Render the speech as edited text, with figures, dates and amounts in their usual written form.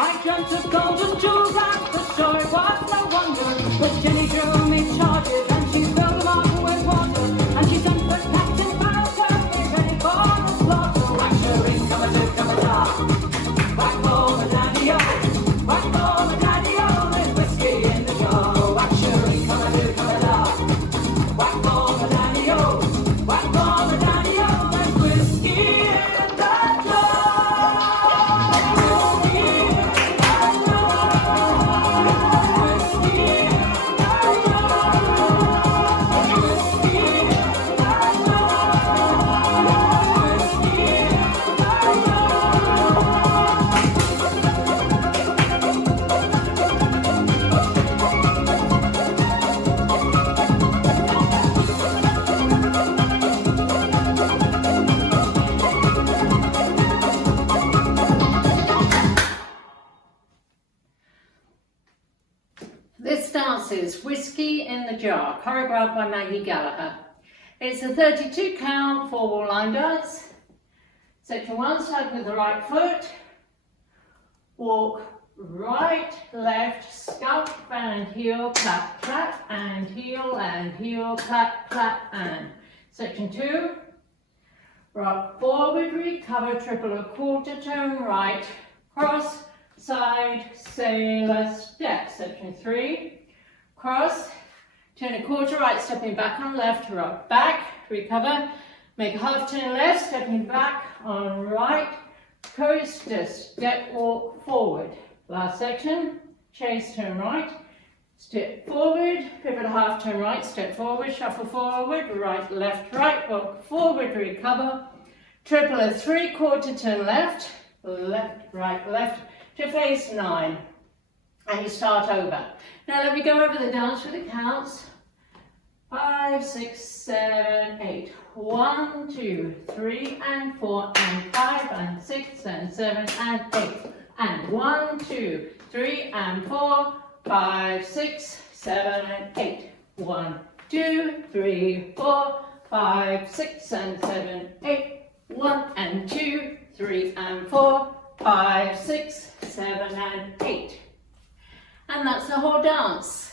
I dreamt of golden jewels and the story was no wonder. But Jenny drew me charges and she filled them up with water. And she sent the captain out to be ready for the slaughter. Whack shooting, come a do, come a da. Whack for the daddy-o, whack for the daddy-o. There's whiskey in the jar. Whack shooting, come a do, come a da. Whack for the daddy-o, whack for the daddy-o. There's whiskey in the jar. This dance is Whiskey in the Jar, choreographed by Maggie Gallagher. It's a 32 count, 4 wall line dance. Section 1, start with the right foot. Walk right, left, scuff and heel, clap, clap, and heel, clap, clap, and. Section 2, rock forward, recover, triple a quarter turn right, cross, side, sailor, step. Section 3, cross, turn a quarter right, stepping back on left, rock back, recover, make a half turn left, stepping back on right, coaster, step, walk forward. Last section, chase, turn right, step forward, pivot a half turn right, step forward, shuffle forward, right, left, right, walk forward, recover, triple a 3/4 turn left, left, right, left, to face 9, and you start over. Now let me go over the dance with the counts. 5, 6, 7, 8. 1, 2, 3, and 4, and 5, and 6, and 7, and 8. And 1, 2, 3, and 4, 5, 6, 7, and 8. 1, 2, 3, 4, 5, 6, and 7, 8. 1 and 2, 3, and 4, 5, 6, 7, and 8. And that's the whole dance.